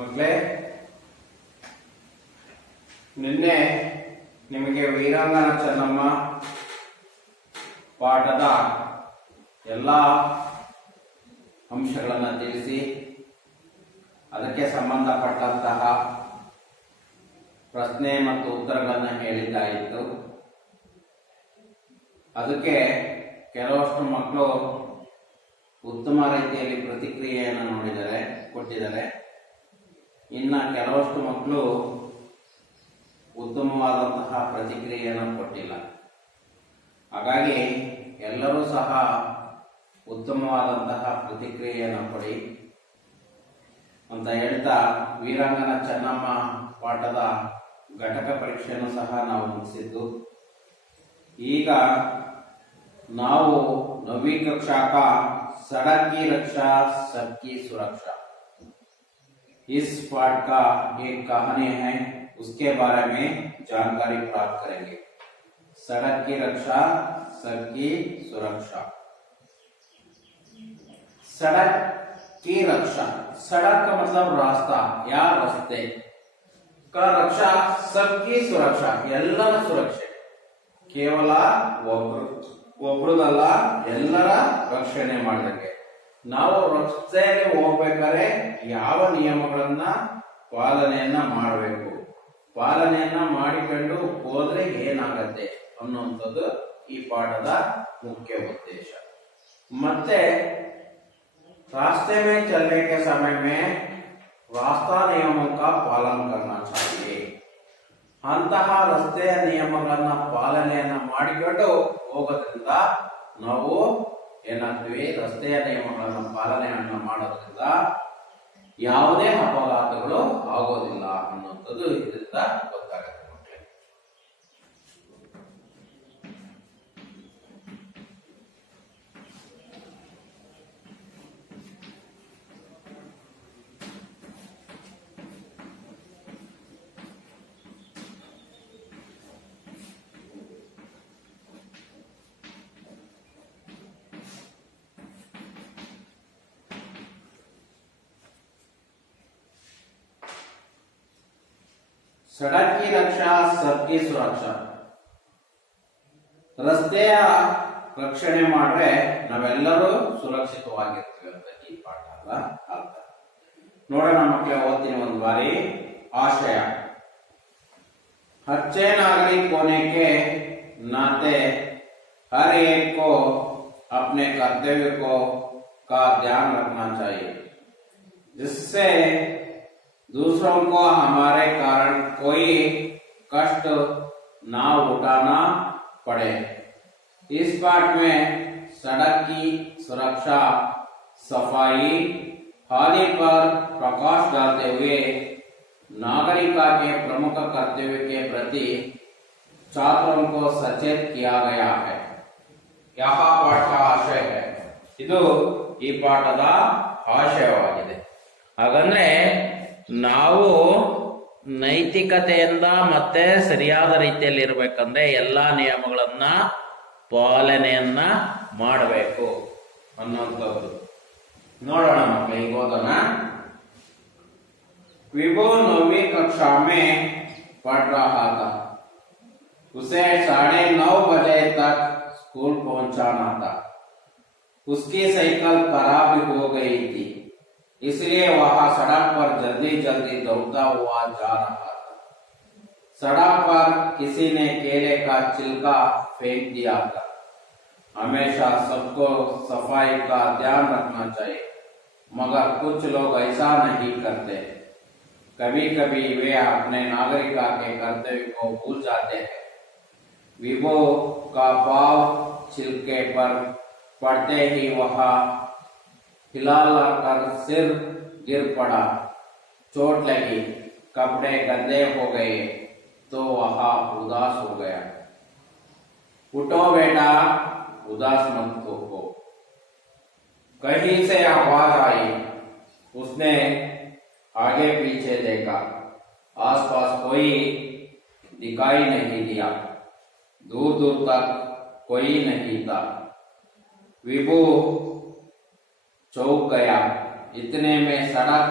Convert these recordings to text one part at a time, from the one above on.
ಮಕ್ಕಳೇ, ನಿನ್ನೆ ನಿಮಗೆ ವೀರಾಂಗನ ಚೆನ್ನಮ್ಮ ಪಾಠದ ಎಲ್ಲ ಅಂಶಗಳನ್ನು ತಿಳಿಸಿ ಅದಕ್ಕೆ ಸಂಬಂಧಪಟ್ಟಂತಹ ಪ್ರಶ್ನೆ ಮತ್ತು ಉತ್ತರಗಳನ್ನು ಹೇಳಿದ್ದಾಯಿತು. ಅದಕ್ಕೆ ಕೆಲವಷ್ಟು ಮಕ್ಕಳು ಉತ್ತಮ ರೀತಿಯಲ್ಲಿ ಪ್ರತಿಕ್ರಿಯೆಯನ್ನು ಕೊಟ್ಟಿದ್ದಾರೆ. ಇನ್ನು ಕೆಲವಷ್ಟು ಮಕ್ಕಳು ಉತ್ತಮವಾದಂತಹ ಪ್ರತಿಕ್ರಿಯೆಯನ್ನು ಕೊಟ್ಟಿಲ್ಲ. ಹಾಗಾಗಿ ಎಲ್ಲರೂ ಸಹ ಉತ್ತಮವಾದಂತಹ ಪ್ರತಿಕ್ರಿಯೆಯನ್ನು ಕೊಡಿ ಅಂತ ಹೇಳ್ತಾ ವೀರಾಂಗನ ಚೆನ್ನಮ್ಮ ಪಾಠದ ಘಟಕ ಪರೀಕ್ಷೆಯನ್ನು ಸಹ ನಾವು ಮುಗಿಸಿದ್ದು. ಈಗ ನಾವು 9वीं कक्षा का सड़क की रक्षा सबकी सुरक्षा इस पाठ का एक कहानी है, उसके बारे में जानकारी प्राप्त करेंगे। सड़क की रक्षा सबकी सुरक्षा। सड़क की रक्षा, सड़क का मतलब रास्ता या रास्ते का रक्षा, सबकी सुरक्षा ಎಲ್ಲರ ಸುರಕ್ಷೆ, ಕೇವಲ ಒಬ್ಬರದಲ್ಲ ಎಲ್ಲರ ರಕ್ಷಣೆ ಮಾಡಿದಂಗೆ. ನಾವು ರಸ್ತೆಯಲ್ಲಿ ಹೋಗ್ಬೇಕಾದ್ರೆ ಯಾವ ನಿಯಮಗಳನ್ನ ಪಾಲನೆಯನ್ನ ಮಾಡಬೇಕು, ಪಾಲನೆಯನ್ನ ಮಾಡಿಕೊಂಡು ಹೋದ್ರೆ ಏನಾಗತ್ತೆ ಅನ್ನುವಂಥದ್ದು ಈ ಪಾಠದ ಮುಖ್ಯ ಉದ್ದೇಶ. ಮತ್ತೆ रास्ते में चलने के समय में रास्ता नियमों का पालन करना चाहिए. ಅಂತಹ ರಸ್ತೆಯ ನಿಯಮಗಳನ್ನ ಪಾಲನೆಯನ್ನ ಮಾಡಿಕೊಂಡು ಹೋಗೋದ್ರಿಂದ ನಾವು ಏನಾಗ್ತೀವಿ, ರಸ್ತೆಯ ನಿಯಮಗಳನ್ನ ಪಾಲನೆಯನ್ನ ಮಾಡೋದ್ರಿಂದ ಯಾವುದೇ ಅಪಘಾತಗಳು ಆಗೋದಿಲ್ಲ ಅನ್ನುವಂಥದ್ದು ಇದರಿಂದ ಗೊತ್ತಾಗುತ್ತೆ ಮಕ್ಕಳೇ. सड़क की रक्षा सबकी सुरक्षा. ರಸ್ತೆಯ ರಕ್ಷಣೆ ಮಾಡ್ರೆ ನಾವೆಲ್ಲರೂ ಸುರಕ್ಷಿತವಾಗಿರ್ತೀವಿ ಅಂತ ಈ ಪಾಠ ಅರ್ಥ. ನೋಡೋಣ ಮಕ್ಕಳೇ, ಓದ್ತೀನಿ ಒಂದು ಬಾರಿ. आशय, अच्छे नागरिक होने के नाते हर एक को अपने कर्तव्य का ध्यान रखना चाहिए, जिससे दूसरों को हमारे कारण कोई कष्ट ना उठाना पड़े. इस पाठ में सड़क की सुरक्षा, सफाई आदि पर प्रकाश डालते हुए नागरिकता के प्रमुख कर्तव्य के प्रति छात्रों को सचेत किया गया है. यह पाठ आशय है. ಇದು ಈ ಪಾಠದ ಆಶಯವಾಗಿದೆ. ಹಾಗಂದ್ರೆ ನಾವು ನೈತಿಕತೆಯಿಂದ ಮತ್ತೆ ಸರಿಯಾದ ರೀತಿಯಲ್ಲಿ ಇರಬೇಕಂದ್ರೆ ಎಲ್ಲಾ ನಿಯಮಗಳನ್ನ ಪಾಲನೆಯನ್ನ ಮಾಡಬೇಕು ಅನ್ನೋಂಥದ್ದು. ನೋಡೋಣ ಮಕ್ಕಳು, ಈಗ ಓದೋಣ. विभु 9वीं कक्षा में पढ़ रहा था. उसे 9:30 बजे तक स्कूल पहुंचाना था. उसकी साइकिल खराब हो गई थी, इसलिए वह सड़क पर जल्दी जल्दी दौड़ता हुआ जा रहा था. सड़क पर किसी ने केले का छिलका फेंक दिया था. हमेशा सबको सफाई का ध्यान रखना चाहिए, मगर कुछ लोग ऐसा नहीं करते. कभी कभी वे अपने नागरिकता के कर्तव्य को भूल जाते हैं. विभो का पाव छिलके पर पड़ते ही वह हिलाकर सिर गिर पड़ा. चोट लगी, कपड़े गंदे हो गए तो वह उदास हो गया. उठो बेटा, उदास मत हो. कहीं से आवाज आई. उसने आगे पीछे देखा. आसपास कोई दिखाई नहीं दिया. दूर दूर तक कोई नहीं था. विभू चौंक गया. इतने में सड़क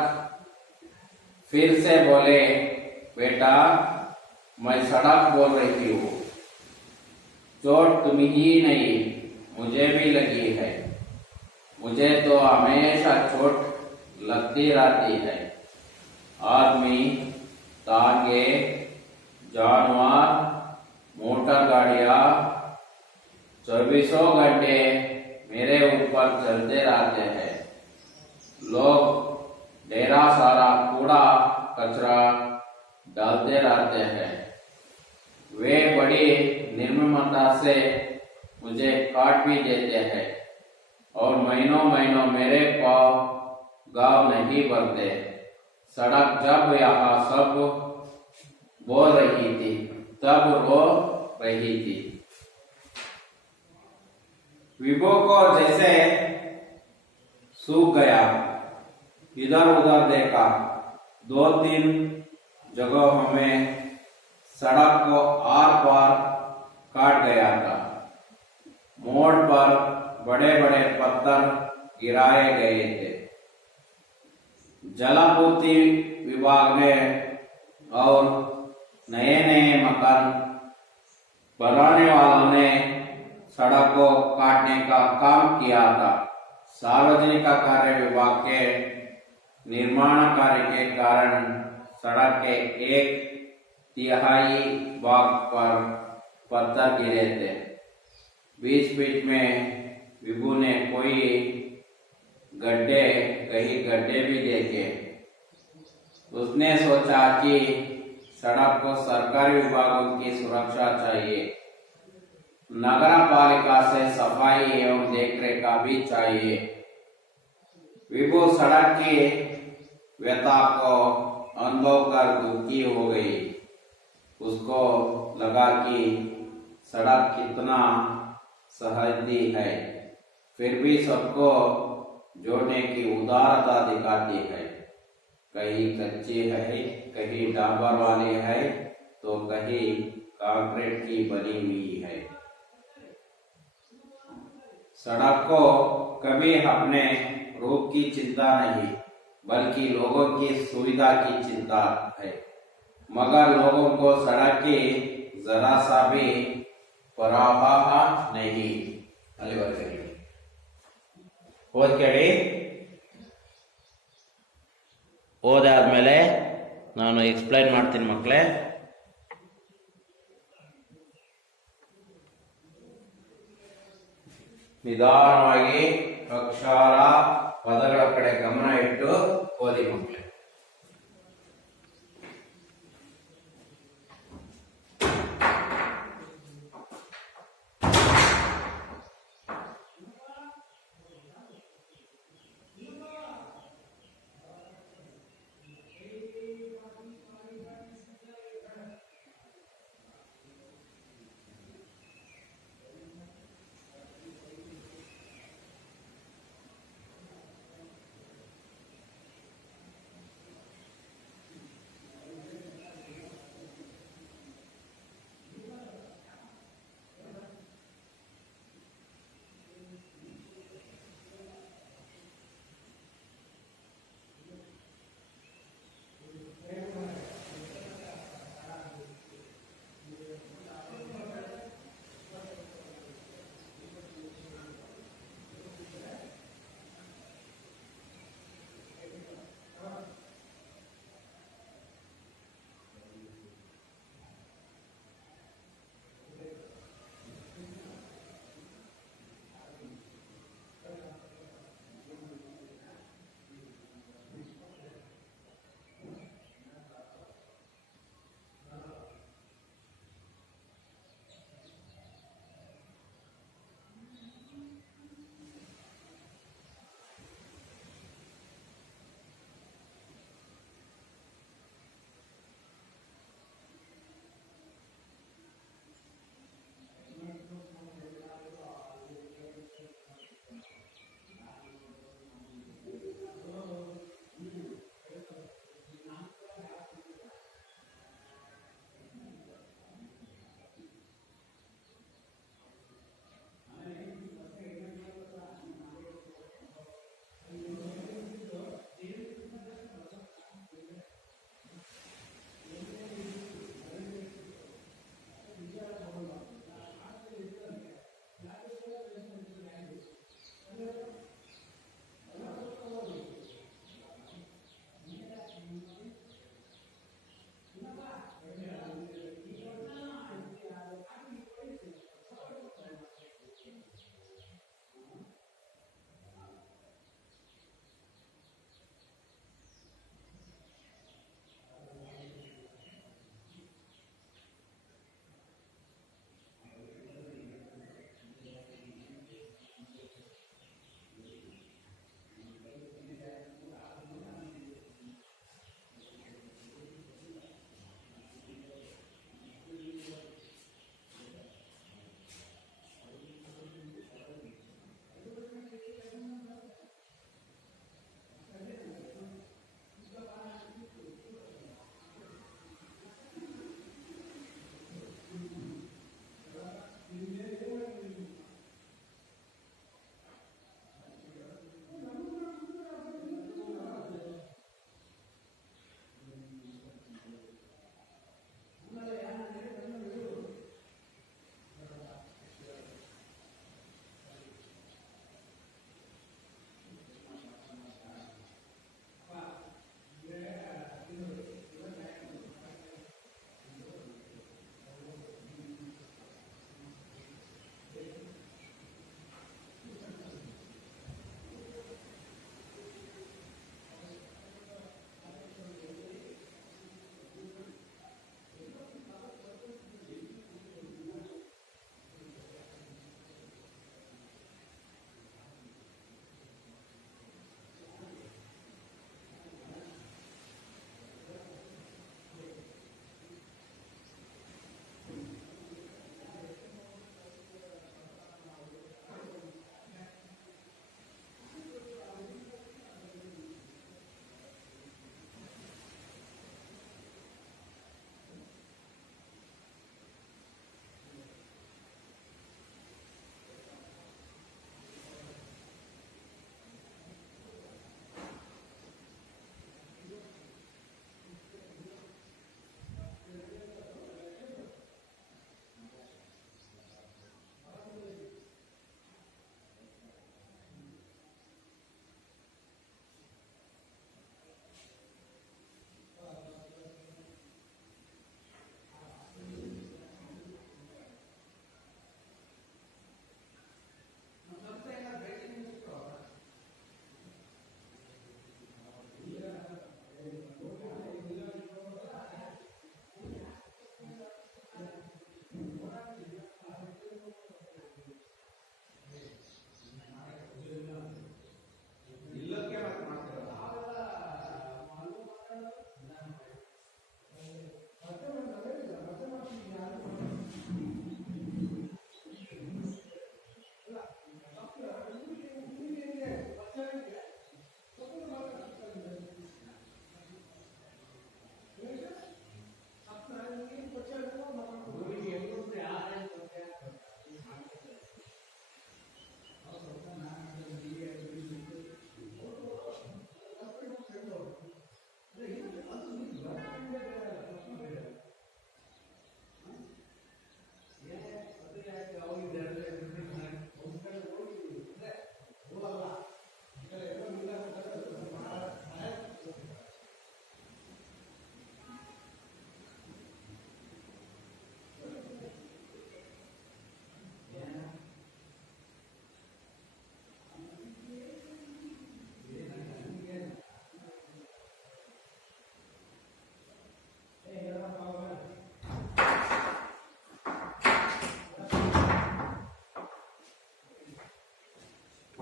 फिर से बोले, बेटा मैं सड़क बोल रही हूँ, चोट तुम ही नहीं मुझे भी लगी है, मुझे तो हमेशा चोट लगती रहती है। आदमी, तांगे, जानवर, मोटर गाड़ियां 24 घंटे मेरे ऊपर चलते रहते हैं। लोग ढेरा सारा कूड़ा कचरा डालते रहते हैं। वे बड़ी निर्ममता से मुझे काट भी देते हैं और महीनों महीनों मेरे पाँव घाव नहीं भरते। सड़क जब यहाँ सब बोल रही थी तब रो रही थी। विभो को जैसे सूख गया, इधर उधर देखा, 2-3 जगहों में सड़क को आर पार काट गया था। मोड़ पर बड़े बड़े पत्थर गिराए गए थे। जलापूर्ति विभाग ने और नए नए मकान बनाने वालों ने सड़क को काटने का काम किया था। सार्वजनिक कार्य विभाग के निर्माण कार्य के कारण सड़क के 1/3 भाग पर पत्थर गिरे थे। बीच बीच में विभू ने कहीं गड्ढे भी देखे। उसने सोचा कि सड़क को सरकारी विभागों की सुरक्षा चाहिए, नगर पालिका से सफाई एवं देखरेख का भी चाहिए। विभू सड़क की व्यथा को अनुभव कर दुखी हो गई। उसको लगा कि सड़क कितना सहजती है, फिर भी सबको जोड़ने की उदारता दिखाती है। कहीं कच्ची है, कहीं डांबर वाली है, तो कहीं कंक्रीट की बनी हुई है। सड़क को कभी अपने रूप की चिंता नहीं, बल्कि लोगों की सुविधा की चिंता है। मगर लोगों को सड़क की जरा सा भी परवाह नहीं। ಓದಾದ್ಮೇಲೆ ನಾನು ಎಕ್ಸ್ಪ್ಲೈನ್ ಮಾಡ್ತೀನಿ ಮಕ್ಕಳೇ. ನಿಧಾನವಾಗಿ ಅಕ್ಷರ ಪದಗಳ ಕಡೆ ಗಮನ ಇಟ್ಟು ಓದಿ ಮಕ್ಕಳೇ.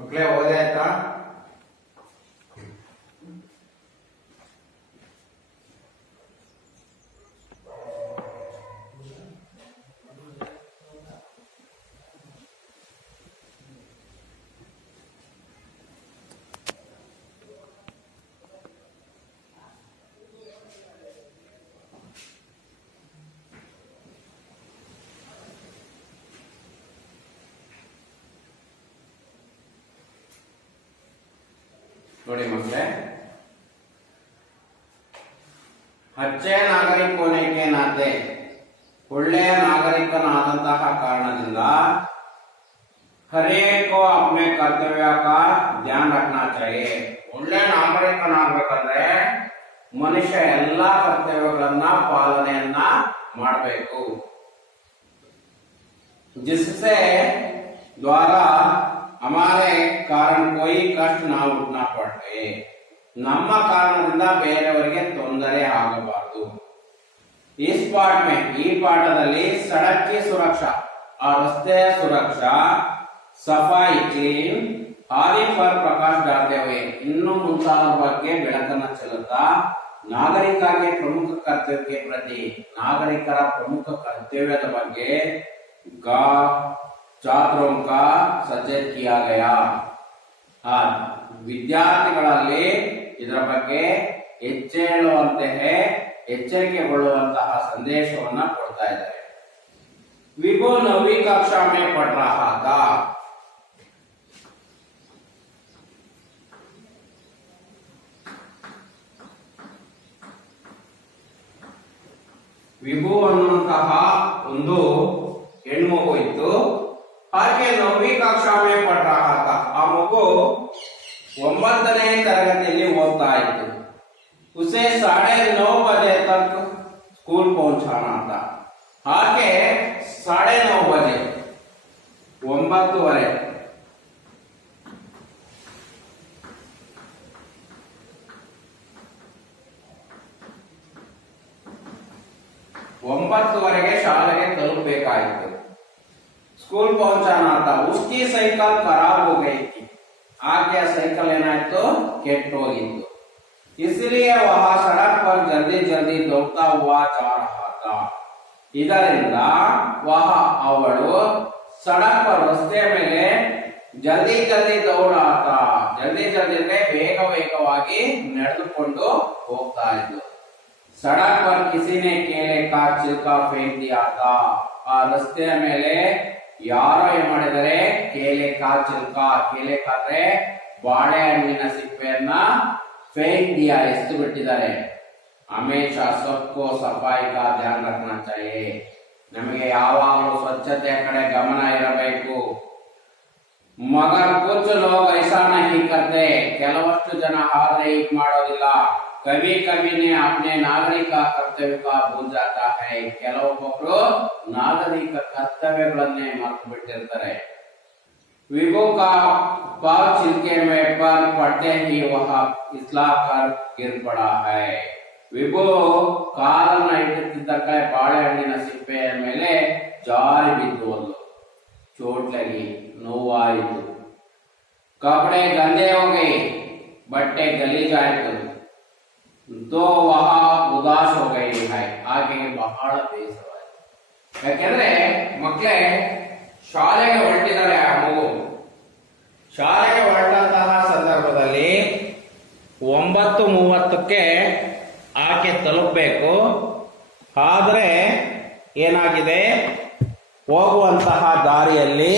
ಮಕ್ಕಳೇ ಓದೇ ಆಯ್ತಾ? ನೋಡಿ ಮಕ್ಕಳೇ, अच्छे नागरिक होने के नाते ಒಳ್ಳೆಯ ನಾಗರಿಕನಾದಂತಹ ಕಾರಣದಿಂದ हर एक को अपने कर्तव्य का ध्यान रखना चाहिए. ಒಳ್ಳೆ ನಾಗರಿಕನಾಗಬೇಕಂದ್ರೆ ಮನುಷ್ಯ ಎಲ್ಲಾ ಕರ್ತವ್ಯಗಳನ್ನ ಪಾಲನೆಯನ್ನ ಮಾಡಬೇಕು. जिससे द्वारा हमारे कारण कोई कष्ट ना उठना पड़े. ನಮ್ಮ ಕಾರಣದಿಂದ ಬೇರೆಯವರಿಗೆ ತೊಂದರೆ ಆಗಬಾರದು. इस पाठ में ಈ ಪಾಠದಲ್ಲಿ सड़क की सुरक्षा और रस्ते सुरक्षा सफाई क्लीन आदि पर प्रकाश डालते हुए ಇನ್ನು ಮುಂತಾದ ಬಗ್ಗೆ ಬೆಳಕನ್ನು ಚೆಲ್ಲುತ್ತಾ ನಾಗರಿಕರಿಗೆ ಪ್ರಮುಖ ಕರ್ತವ್ಯಕ್ಕೆ ಪ್ರತಿ ನಾಗರಿಕರ ಪ್ರಮುಖ ಕರ್ತವ್ಯದ ಬಗ್ಗೆ छात्रों का सचेत किया गया. ವಿದ್ಯಾರ್ಥಿಗಳಲ್ಲಿ ಇದರ ಬಗ್ಗೆ ಎಚ್ಚರಿಕೆಗೊಳ್ಳುವಂತಹ ಸಂದೇಶವನ್ನ ಕೊಡ್ತಾ ಇದ್ದಾರೆ. ವಿಭು 9वीं कक्षा में पढ़ रहा था. ವಿಭು ಅನ್ನುವಂತಹ ಒಂದು ಹೆಣ್ಮಗು ಇತ್ತು. ಹಾಗೆ 9वीं कक्षा में पढ़ रहा था. ಆ ಮಗು 9ನೇ ತರಗತಿಯಲ್ಲಿ ಓದ್ತಾ ಇತ್ತು. उसे 9:30 बजे तक स्कूल पहुंचाना था. ಹಾಗೆ 9:30 बजे 9:30 9:30 ಶಾಲೆಗೆ ತಲುಪಬೇಕಾಯಿತು. स्कूल पहुंचाना था. उसकी साइकिल खराब हो गई थी. आगे साइकिल ಏನಾಯ್ತು, ಕೆಟ್ಟೋಗಿತ್ತು. इसलिए वह सड़क पर जल्दी जल्दी दौड़ता हुआ जा रहा था. ಇದರಿಂದ वह ಅವಳು सड़क पर ರಸ್ತೆ ಮೇಲೆ ಜಲ್ದಿ ಜಲ್ದಿ ದೌಡಾತ ಜಲ್ದಿ ಜಲ್ದಿ ವೇಗ ವೇಗವಾಗಿ ನಡೆದುಕೊಂಡು ಹೋಗ್ತಾ ಇದ್ಲು. सड़क पर किसी ने केले का छिलका फेंक दिया था. ಆ ರಸ್ತೆಯ ಮೇಲೆ ಯಾರೋ ಏನ್ ಮಾಡಿದರೆ, ಕೇಲೆ ಕಾ ಚಿಲ್ಕ, ಕೇಲೆ ಕಾದ್ರೆ ಬಾಳೆಹಣ್ಣಿನ ಸಿಪ್ಪೆಯನ್ನ ಫೇಂಕ್ ದಿಯಾ, ಎಸ್ತು ಬಿಟ್ಟಿದ್ದಾರೆ. ಹಮೇಶಾ ಸಬ್ಕೋ ಸಫಾಯಿ ಕಾ ಧ್ಯಾನ್ ರಖನಾ ಚಾಹಿಯೆ. ನಮಗೆ ಯಾವಾಗಲೂ ಸ್ವಚ್ಛತೆಯ ಕಡೆ ಗಮನ ಇರಬೇಕು. ಮಗರ್ ಕುಚ್ ಲೋಗ್ ಐಸಾ ನಹೀ ಕರ್ತೆ. ಕೆಲವಷ್ಟು ಜನ ಆದ್ರೆ ಹೀಗ್ ಮಾಡೋದಿಲ್ಲ. कभी कभी ने अपने नागरिक कर्तव्य का भूल जाता है. ಕೆಲವೊಬ್ಬರು ನಾಗರಿಕ ಕರ್ತವ್ಯಗಳನ್ನೇ ಮರೆತು ಬಿಟ್ಟಿರ್ತಾರೆ. विभु का पाव छिलके में पर पड़ते ही वह फिसला कर गिर पड़ा है. ವಿಭು ಕಾಲನ್ನ ಇಟ್ಟಿದ್ದಕ್ಕೆ ಬಾಳೆಹಣ್ಣಿನ ಸಿಪ್ಪೆಯ ಮೇಲೆ ಜಾರಿ ಬಿದ್ದು ಚೋಟ್ ಲಗಿ, ನೋವಾಯಿತು. ಕಪಡೆ ಗಂದೆ हो गए, ಬಟ್ಟೆ ಗಲೀಜಾಯಿತು. तो वह उदास हो गई है. ಹಾಗೆ ಬಹಳ ಬೇಸರವಾಯಿತು. ಯಾಕೆಂದ್ರೆ ಮಕ್ಕಳೇ ಶಾಲೆಗೆ ಹೊರಟಿದ್ದಾರೆ. ಆ ಮಗು ಶಾಲೆಗೆ ಹೊರಟಂತಹ ಸಂದರ್ಭದಲ್ಲಿ 9:30ಕ್ಕೆ ಆಕೆ ತಲುಪಬೇಕು. ಆದ್ರೆ ಏನಾಗಿದೆ, ಹೋಗುವಂತಹ ದಾರಿಯಲ್ಲಿ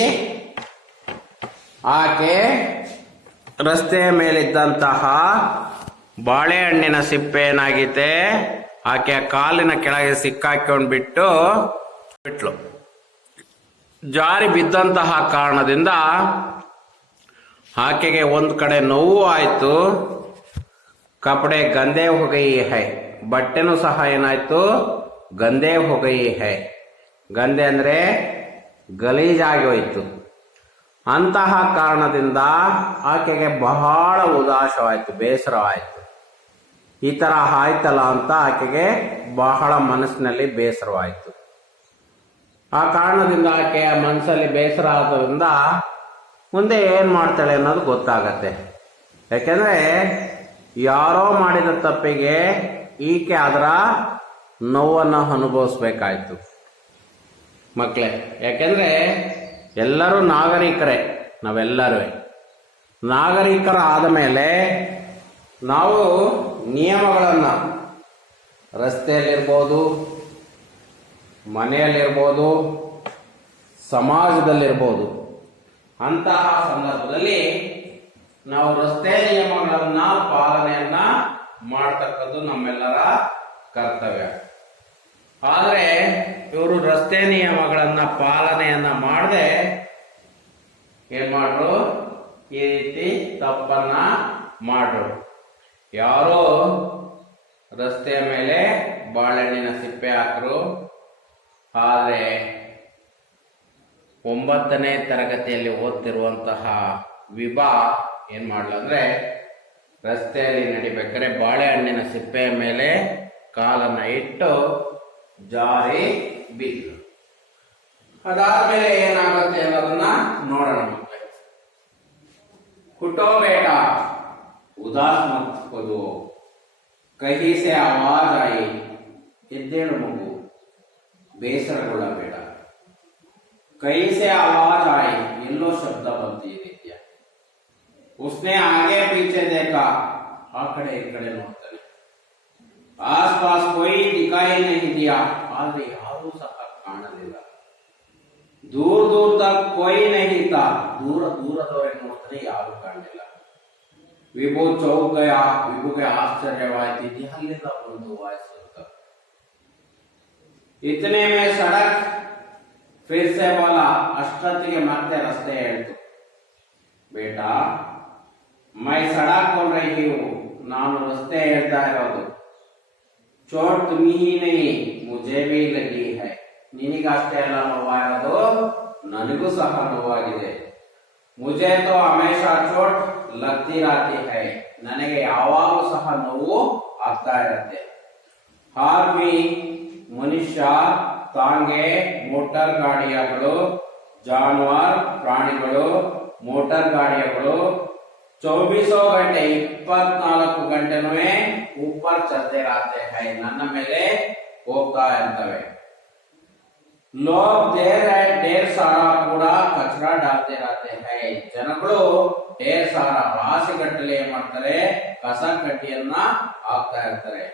ಆಕೆ ರಸ್ತೆಯ ಮೇಲಿದ್ದಂತಹ ಬಾಳೆಹಣ್ಣಿನ ಸಿಪ್ಪೆ ಏನಾಗಿದೆ, ಆಕೆಯ ಕಾಲಿನ ಕೆಳಗೆ ಸಿಕ್ಕಾಕೊಂಡು ಬಿಟ್ಲು. ಜಾರಿ ಬಿದ್ದಂತಹ ಕಾರಣದಿಂದ ಆಕೆಗೆ ಒಂದು ಕಡೆ ನೋವು ಆಯ್ತು. ಕಪಡೆ ಗಂದೆ ಹೋಗೈ ಹೈ, ಬಟ್ಟೆನೂ ಸಹ ಏನಾಯ್ತು, ಗಂದೆ ಹೋಗೈ ಹೈ. ಗಂದೆ ಅಂದ್ರೆ ಗಲೀಜಾಗಿ ಹೋಯ್ತು. ಅಂತಹ ಕಾರಣದಿಂದ ಆಕೆಗೆ ಬಹಳ ಉದಾಸವಾಯ್ತು, ಬೇಸರವಾಯ್ತು. ಈ ತರ ಆಯ್ತಲ್ಲ ಅಂತ ಆಕೆಗೆ ಬಹಳ ಮನಸ್ಸಿನಲ್ಲಿ ಬೇಸರವಾಯಿತು. ಆ ಕಾರಣದಿಂದ ಆಕೆಯ ಮನಸ್ಸಲ್ಲಿ ಬೇಸರ ಆದ್ರಿಂದ ಮುಂದೆ ಏನು ಮಾಡ್ತಾಳೆ ಅನ್ನೋದು ಗೊತ್ತಾಗತ್ತೆ. ಯಾಕೆಂದರೆ ಯಾರೋ ಮಾಡಿದ ತಪ್ಪಿಗೆ ಈಕೆ ಅದರ ನೋವನ್ನು ಅನುಭವಿಸ್ಬೇಕಾಯ್ತು ಮಕ್ಕಳೇ. ಯಾಕೆಂದರೆ ಎಲ್ಲರೂ ನಾಗರಿಕರೇ, ನಾವೆಲ್ಲರೂ ನಾಗರಿಕರಾದ ಮೇಲೆ ನಾವು ನಿಯಮಗಳನ್ನು ರಸ್ತೆಯಲ್ಲಿರ್ಬೋದು, ಮನೆಯಲ್ಲಿರ್ಬೋದು, ಸಮಾಜದಲ್ಲಿರ್ಬೋದು, ಅಂತಹ ಸಂದರ್ಭದಲ್ಲಿ ನಾವು ರಸ್ತೆ ನಿಯಮಗಳನ್ನ ಪಾಲನೆಯನ್ನ ಮಾಡ್ತಕ್ಕದ್ದು ನಮ್ಮೆಲ್ಲರ ಕರ್ತವ್ಯ. ಆದರೆ ಇವರು ರಸ್ತೆ ನಿಯಮಗಳನ್ನ ಪಾಲನೆಯನ್ನ ಮಾಡದೆ ಏನ್ ಮಾಡ್ರು, ಈ ರೀತಿ ತಪ್ಪನ್ನ ಮಾಡ್ರು. ಯಾರೋ ರಸ್ತೆಯ ಮೇಲೆ ಬಾಳೆಹಣ್ಣಿನ ಸಿಪ್ಪೆ ಹಾಕರು. ಆದರೆ 9ನೇ ತರಗತಿಯಲ್ಲಿ ಓದ್ತಿರುವಂತಹ ವಿಭಾ ಏನ್ ಮಾಡ್ಲು ಅಂದ್ರೆ, ರಸ್ತೆಯಲ್ಲಿ ನಡಿಬೇಕಾದ್ರೆ ಬಾಳೆಹಣ್ಣಿನ ಸಿಪ್ಪೆಯ ಮೇಲೆ ಕಾಲನ್ನ ಇಟ್ಟು ಜಾರಿ ಬಿದ್ದು. ಅದಾದ್ಮೇಲೆ ಏನಾಗುತ್ತೆ ಅನ್ನೋದನ್ನ ನೋಡೋಣ ಮಕ್ಕಳೇ. कुटो बेटा उदास मत हो दो, कहीं से आवाज आई, ಎದ್ದೇಳು ಮಗು, ಬೇಸರಗೊಳ್ಳಬೇಡ. कहीं से आवाज आई, ಎಲ್ಲೋ ಶಬ್ದ ಬಂತು ಈ ರೀತಿಯ. उसने आगे पीछे देखा, ಆ ಕಡೆ ಈ ಕಡೆ ನೋಡ್ತಾನೆ. आस पास कोई दिखाई नहीं दिया, ಆದ್ರೆ ಯಾರೂ ಸಹ ಕಾಣಲಿಲ್ಲ. दूर दूर तक कोई नहीं था, दूर दूरದವರೆಗೆ ನೋಡ್ತಾನೆ, ಯಾರು ಕಾಣಲಿಲ್ಲ. विभु चौक गया, विभुಗೆ ಆಶ್ಚರ್ಯವಾಯಿತು, ಅಲ್ಲಿಂದ ಒಂದು ವಾಯ್ಸ್ ಅಂತ. इतने में सड़क फिर से बोला, ಅಷ್ಟೊತ್ತಿಗೆ ಮತ್ತೆ ರಸ್ತೆ ಹೇಳ್ತು, बेटा मैं सड़क बोल रही हूँ, ನಾನು ರಸ್ತೆ ಹೇಳ್ತಾ ಇರೋದು. चोट तुम्हें ही नहीं मुझे भी लगी है, ನಿನಗಷ್ಟೇ ಅಲ್ಲ ನೋವಾಗಿರೋದು, ನನಗೂ ಸಹ ನೋವಾಗಿದೆ. मुझे तो हमेशा चोट लगती रहती है, ನನಗೆ ಯಾವಾಗಲೂ ಸಹ ನೋವು ಆಗ್ತಾ ಇರುತ್ತೆ. ಆರ್ಮಿ ಮನುಷ್ಯ ತಾಂಗೆ ಮೋಟಾರ್ ಗಾಡಿಗಳು, ಜಾನುವಾರು ಪ್ರಾಣಿಗಳು, ಮೋಟಾರ್ ಗಾಡಿಗಳು 24 ಗಂಟೆ 24 ಗಂಟೆನೂ ऊपर चलते रहते हैं, ನನ್ನ ಮೇಲೆ ಹೋಗ್ತಾ ಇರ್ತವೆ. लोग ढेर सारा कूड़ा कचरा डालते रहते हैं, ಜನಗಳು ढेर सारा ರಾಶಿಗಟ್ಟಲೆ ಏನ್ ಮಾಡ್ತಾರೆ, ಕಸ ಕಡ್ಡಿಯನ್ನ ಹಾಕ್ತಾ ಇರ್ತಾರೆ.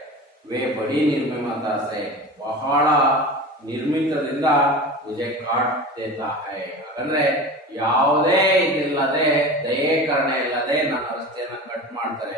वे बड़ी निर्ममता से, ಬಹಳ ನಿರ್ಮಿತದಿಂದ ಮುಜೆ ಕಾಟ್ ದೇತಾ ಹೈ, ಹಾಗಂದ್ರೆ ಯಾವುದೇ ಇದಿಲ್ಲದೆ, ದಯೆ ಕರುಣೆ ಇಲ್ಲದೆ ನನ್ನ ರಸ್ತೆಯನ್ನ ಕಟ್ ಮಾಡ್ತಾರೆ.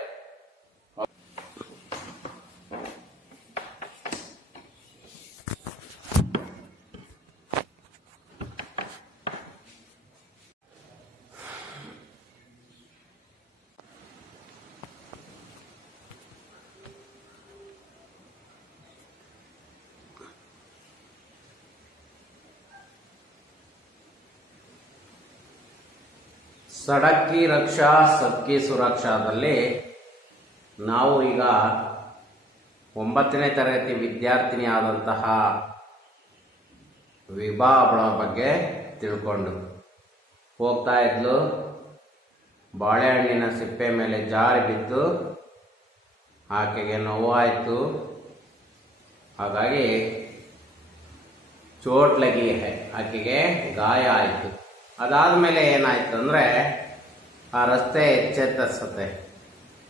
ಸಡಕ್ ಕಿ ರಕ್ಷಾ ಸಬ್ಕಿ ಸುರಕ್ಷಾದಲ್ಲಿ ನಾವು ಈಗ 9ನೇ ತರಗತಿ ವಿದ್ಯಾರ್ಥಿನಿ ಆದಂತಹ ವಿಭಾ ಅವಳ ಬಗ್ಗೆ ತಿಳ್ಕೊಂಡು ಹೋಗ್ತಾ ಇದ್ಲು. ಬಾಳೆಹಣ್ಣಿನ ಸಿಪ್ಪೆ ಮೇಲೆ ಜಾರಿ ಬಿದ್ದು ಆಕೆಗೆ ನೋವಾಯಿತು. ಹಾಗಾಗಿ ಚೋಟ್ ಲಗಿ ಹೈ, ಆಕೆಗೆ ಗಾಯ ಆಯಿತು. ಅದಾದಮೇಲೆ ಏನಾಯ್ತು ಅಂದರೆ, ಆ ರಸ್ತೆ ಎಚ್ಚೆತ್ತರಿಸುತ್ತೆ,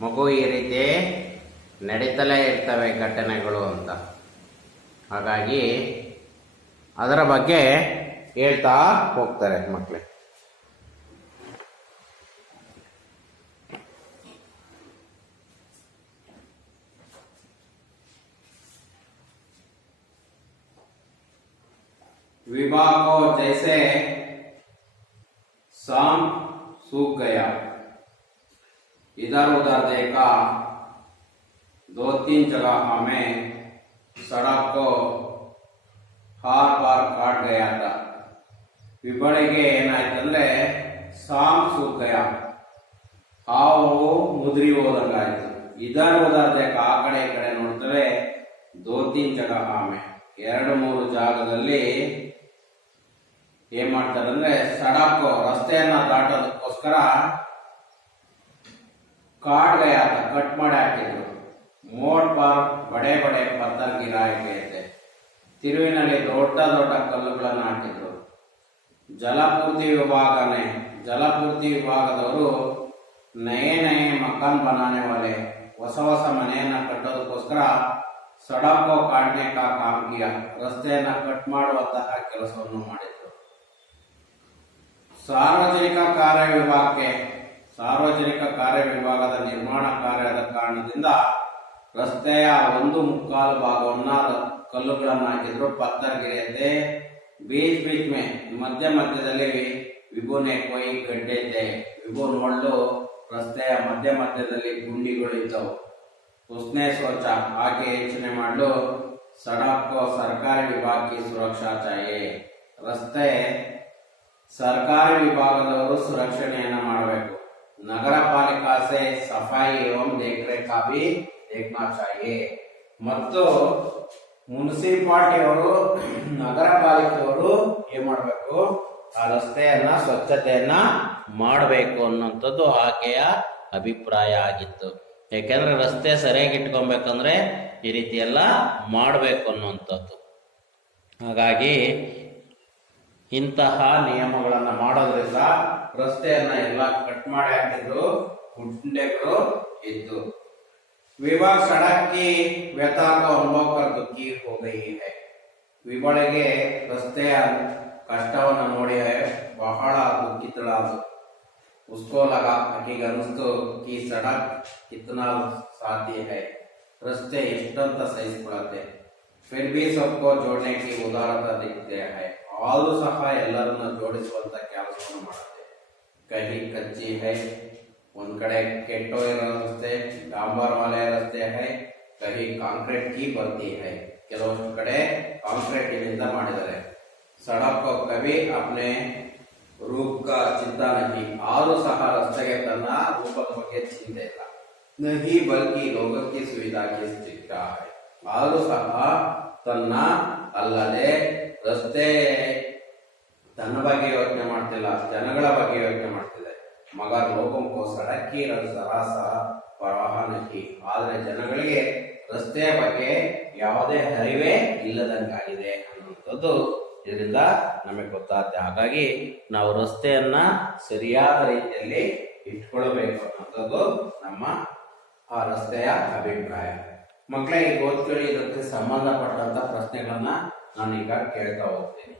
ಮಗು ಈ ರೀತಿ ನಡೀತಲೇ ಇರ್ತವೆ ಘಟನೆಗಳು ಅಂತ. ಹಾಗಾಗಿ ಅದರ ಬಗ್ಗೆ ಹೇಳ್ತಾ ಹೋಗ್ತಾರೆ ಮಕ್ಕಳೇ. विवाह को जैसे शाम सूख गया, इधर उधर देखा, 2-3 जगह हमें सड़क को हार पार काट गया था. ವಿಬಳಿಗೆ ಏನಾಯ್ತಂದ್ರೆ, ಶಾಮ್ ಸೂಕ್ ಗಯಾ, ಹಾವು ಮುದ್ರಿ ಹೋದಂಗಾಯ್ತು. ಇದರ ಉದರ್ ದೇಕ, ಆ ಕಡೆ ಈ ಕಡೆ ನೋಡ್ತವೆ, 2-3 ಜಗ ಆಮೆ, 2-3 ಜಾಗದಲ್ಲಿ ಏನ್ ಮಾಡ್ತಾರೆ ಅಂದ್ರೆ ಸಡಕ್ ರಸ್ತೆಯನ್ನ ದಾಟೋದಕ್ಕೋಸ್ಕರ काट गया था, कट ಮಾಡಿ ಹಾಕಿದ್ರು. ಮೋಡ್ ಪಾರ್ ಬಡೆ ಬಡೆ ಪತ್ತರ್ ಗಿರಾಯ थे. ತಿರುವಿನಲ್ಲಿ ದೊಡ್ಡ ದೊಡ್ಡ ಕಲ್ಲುಗಳನ್ನು ಹಾಕಿದ್ರು. ಜಲಪೂರ್ತಿ ವಿಭಾಗದವರು ನಯೇ ನಯೇ ಮಕಾನ್ ಬನಾನೆ ವಾಲೆ ಹೊಸ ಹೊಸ ಮನೆಯನ್ನ ಕಟ್ಟೋದಕ್ಕೋಸ್ಕರ ಸಡಕೋ ಕಾಟ್ನೆ ಕಾ ಕಾಮ್ ಕಿಯಾ, ರಸ್ತೆಯನ್ನ ಕಟ್ ಮಾಡುವಂತಹ ಕೆಲಸವನ್ನು ಮಾಡಿದ್ರು. ಸಾರ್ವಜನಿಕ ಕಾರ್ಯ ವಿಭಾಗದ ನಿರ್ಮಾಣ ಕಾರ್ಯದ ಕಾರಣದಿಂದ ರಸ್ತೆಯ 1/4 ಭಾಗವನ್ನ ಕಲ್ಲುಗಳನ್ನು ಹಾಕಿದ್ರು. ಪತ್ತರ್ಗಿರಿಯತೆ ಬೀಚ್ ಬೀಚ್ ಮೇ ಮಧ್ಯದಲ್ಲಿ ವಿಭುನೆ ಕೊಯ್ ಗಡ್ಡೆ ಇದೆ. ವಿಭು ನೋಡಲು ರಸ್ತೆಯ ಮಧ್ಯದಲ್ಲಿ ಗುಂಡಿಗಳು ಇದ್ದವು. ಉಸ್ನೆ ಸೋಚ, ಆಕೆ ಯೋಚನೆ ಮಾಡಲು ಸಡಕ್ ಸರ್ಕಾರಿ ವಿಭಾಗಕ್ಕೆ ಸುರಕ್ಷಾ ಚಾಹಿಯೆ, ರಸ್ತೆ ಸರ್ಕಾರಿ ವಿಭಾಗದವರು ಸುರಕ್ಷಣೆಯನ್ನ ಮಾಡಬೇಕು. ನಗರ ಪಾಲಿಕಾ ಸೆ ಸಫಾಯಿ ಏವಂ ದೇಖರೇಖ ಭಿ ದೇಖ್ನಾ ಚಾಹಿಯೆ, ಮತ್ತು ಮುನ್ಸಿಪಾಲಿಟಿಯವರು ನಗರ ಪಾಲಿಕೆಯವರು ಏನ್ ಮಾಡಬೇಕು, ಆ ರಸ್ತೆಯನ್ನ ಸ್ವಚ್ಛತೆಯನ್ನ ಮಾಡಬೇಕು ಅನ್ನೋಂಥದ್ದು ಆಕೆಯ ಅಭಿಪ್ರಾಯ ಆಗಿತ್ತು. ಯಾಕೆಂದ್ರೆ ರಸ್ತೆ ಸರಿಯಾಗಿ ಇಟ್ಕೊಬೇಕಂದ್ರೆ ಈ ರೀತಿ ಎಲ್ಲ ಮಾಡಬೇಕು ಅನ್ನುವಂಥದ್ದು. ಹಾಗಾಗಿ ಇಂತಹ ನಿಯಮಗಳನ್ನ ಮಾಡೋದ್ರಿಂದ ರಸ್ತೆಯನ್ನ ಎಲ್ಲ ಕಟ್ ಮಾಡಿ ಹಾಕಿದ್ರು, ಗುಂಡೆಗಳು ಇದ್ದು. ವಿಭಾಗ सड़क की व्यथा को अनुभव कर दुखी हो गई है. ವಿಭಾಳಿಗೆ ರಸ್ತೆಯ ಕಷ್ಟವನ್ನು ನೋಡಿ ಬಹಳ ದುಃಖಿತಳಾದಳು. उसको लगा कि ಅನಿಸ್ತು कि सड़क कितना साथी है, ರಸ್ತೆ ಎಷ್ಟಂತ ಸಹಿಸಿಕೊಳ್ಳುತ್ತೆ. फिर भी सबको जोड़ने की उदारता दिखते है, ಆದರೂ ಸಹ ಎಲ್ಲರನ್ನ ಜೋಡಿಸುವಂತ ಕೆಲಸವನ್ನು ಮಾಡುತ್ತೆ. ಕಹಿ ಕಚ್ಚಿ है, ಒಂದ್ ಕಡೆ ಕೆಟ್ಟೋ ಇರೋ ರಸ್ತೆ, ಡಾಂಬರ್ ವಾಲೆ ರಸ್ತೆ है, ಕಹಿ ಕಾಂಕ್ರೀಟ್ ಕಿ ಬರ್ತಿ है, ಕೆಲವಷ್ಟು ಕಡೆ ಕಾಂಕ್ರೀಟ್ ಇಂದ ಮಾಡಿದ್ದಾರೆ. ಸಡಕ್ ಕವಿ ಅಪ್ನೆ ರೂಪ का चिंता नहीं, ಆದರೂ ಸಹ ರಸ್ತೆಗೆ ತನ್ನ ರೂಪದ ಬಗ್ಗೆ ಚಿಂತೆ ಇಲ್ಲ. नहीं बल्कि लोगों की सुविधा की चिंता है, ಆದರೂ ಸಹ ತನ್ನ ಅಲ್ಲದೆ ರಸ್ತೆ ತನ್ನ ಬಗ್ಗೆ ಯೋಚನೆ ಮಾಡ್ತಿಲ್ಲ, ಜನಗಳ ಬಗ್ಗೆ ಯೋಚನೆ ಮಾಡ್ತಿದೆ. ಮಗರ್ ಲೋಕಂ ಕೋ ಸಡಕ್ ಕಿ ಜರಾ ಸಾ ಪರವಾಹ ನಹಿ, ಆದ್ರೆ ಜನಗಳಿಗೆ ರಸ್ತೆಯ ಬಗ್ಗೆ ಯಾವುದೇ ಅರಿವೇ ಇಲ್ಲದಂಗಾಗಿದೆ ಅನ್ನುವಂಥದ್ದು ಇದರಿಂದ ನಮಗೆ ಗೊತ್ತಾಗುತ್ತೆ. ಹಾಗಾಗಿ ನಾವು ರಸ್ತೆಯನ್ನ ಸರಿಯಾದ ರೀತಿಯಲ್ಲಿ ಇಟ್ಕೊಳ್ಬೇಕು ಅನ್ನೋದು ನಮ್ಮ ಆ ರಸ್ತೆಯ ಅಭಿಪ್ರಾಯ. ಮಕ್ಕಳೇ, ಈಗ ಓದ್ಕೊಳ್ಳಿ, ಇದಕ್ಕೆ ಸಂಬಂಧಪಟ್ಟಂತ ಪ್ರಶ್ನೆಗಳನ್ನ ನಾನೀಗ ಕೇಳ್ತಾ ಹೋಗ್ತೀನಿ.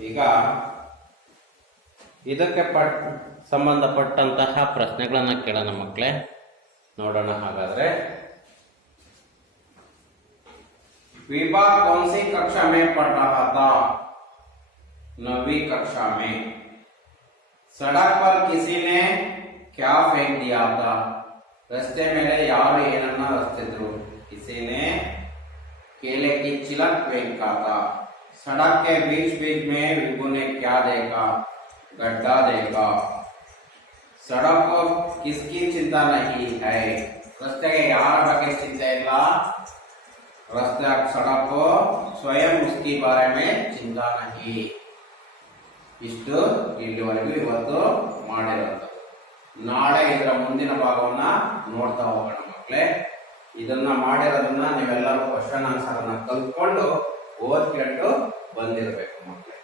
ಈಗ ಇದಕ್ಕೆ ಸಂಬಂಧಪಟ್ಟಂತಹ ಪ್ರಶ್ನೆಗಳನ್ನ ಕೇಳೋಣ ಮಕ್ಕಳೇ, ನೋಡೋಣ ಹಾಗಾದ್ರೆ। विभा कौन सी कक्षा में पढ़ रहा था? 9वीं कक्षा में। सड़क पर किसी ने क्या फेंक दिया था? रस्ते मेले यार ಏನನ್ನ ರಸ್ತಿದ್ರು? किसी ने केले की चिलक फेंका था। सड़क के बीच बीच में विभू ने क्या देखा? गड्ढा देखा। सड़क को किसकी चिंता नहीं है? रस्ते यार ಬಗ್ಗೆ ಚಿಂತೆ ಇಲ್ಲ, रास्ते सड़क को स्वयं उसके बारे में चिंता नहीं। ಇಷ್ಟು ಇಲ್ಲಿವರೆಗೂ ಇವತ್ತು ಮಾಡಿರೋದು। ನಾಳೆ ಇದರ ಮುಂದಿನ ಭಾಗವನ್ನ ನೋಡ್ತಾ ಹೋಗೋಣ ಮಕ್ಕಳೇ। ಇದನ್ನ ಮಾಡಿರೋದನ್ನ ನೀವೆಲ್ಲರೂ ಕ್ವಶನ್ ಆನ್ಸರ್ ಅನ್ನ ಕಲ್ತ್ಕೊಂಡು ಓದ್ಕೊಂಡು ಬಂದಿರಬೇಕು ಮಕ್ಕಳೇ।